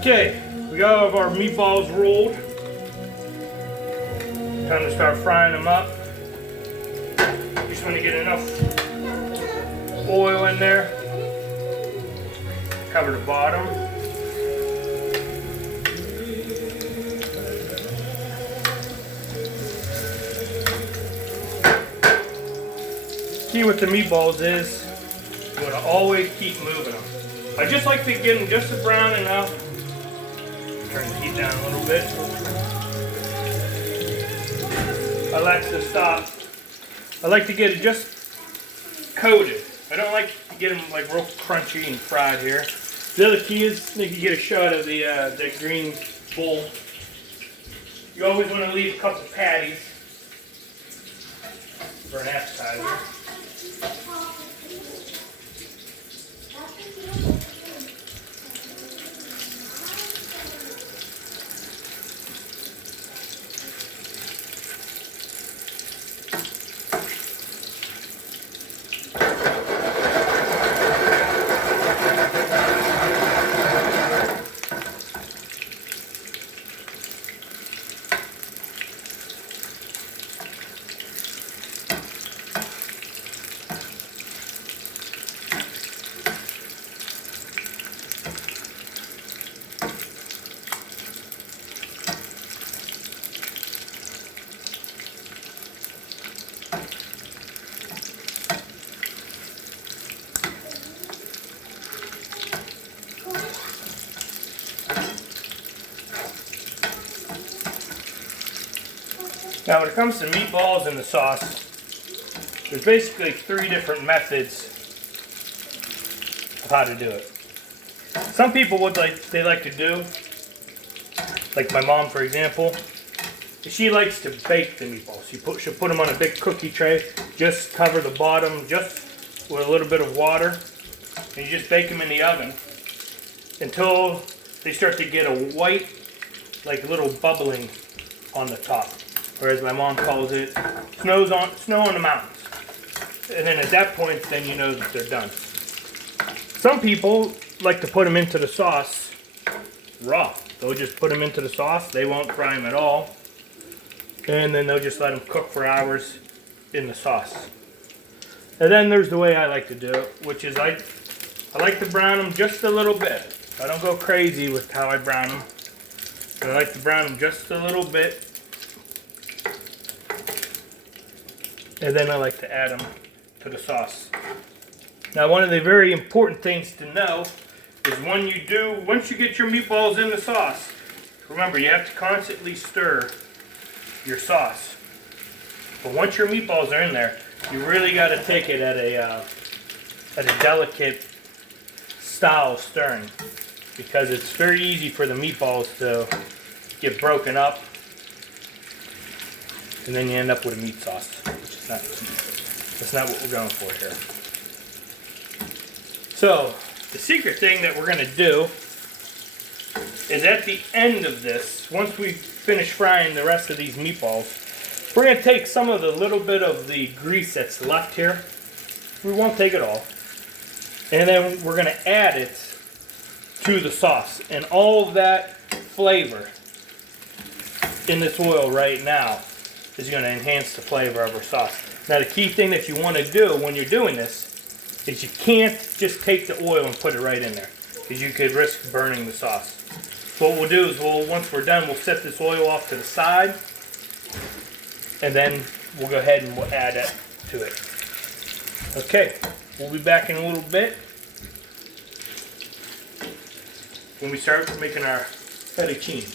Okay, we got all of our meatballs rolled. Time to start frying them up. Just want to get enough oil in there. Cover the bottom. Key with the meatballs is you want to always keep moving them. I just like to get them just brown enough. Turn the heat down a little bit. I like to get it just coated. I don't like to get them like real crunchy and fried here. The other key is you can get a shot of the green bowl. You always want to leave a couple patties for an appetizer. Now when it comes to meatballs and the sauce, there's basically 3 different methods of how to do it. Some people like to do, like my mom for example, she likes to bake the meatballs. She'll put them on a big cookie tray, just cover the bottom just with a little bit of water, and you just bake them in the oven until they start to get a white, like little bubbling on the top. Or as my mom calls it, snow on the mountains. And then at that point, then you know that they're done. Some people like to put them into the sauce raw. They'll just put them into the sauce. They won't fry them at all. And then they'll just let them cook for hours in the sauce. And then there's the way I like to do it, which is I like to brown them just a little bit. I don't go crazy with how I brown them. I like to brown them just a little bit. And then I like to add them to the sauce. Now one of the very important things to know is once you get your meatballs in the sauce, remember you have to constantly stir your sauce. But once your meatballs are in there, you really got to take it at a delicate style stirring, because it's very easy for the meatballs to get broken up, and then you end up with a meat sauce. That's not what we're going for here. So, the secret thing that we're going to do is at the end of this, once we finish frying the rest of these meatballs, we're going to take some of the little bit of the grease that's left here. We won't take it all. And then we're going to add it to the sauce. And all of that flavor in this oil right now is going to enhance the flavor of our sauce. Now the key thing that you want to do when you're doing this is you can't just take the oil and put it right in there, because you could risk burning the sauce. So what we'll do is once we're done, we'll set this oil off to the side, and then we'll go ahead and we'll add that to it. Okay, we'll be back in a little bit when we start making our fettuccine.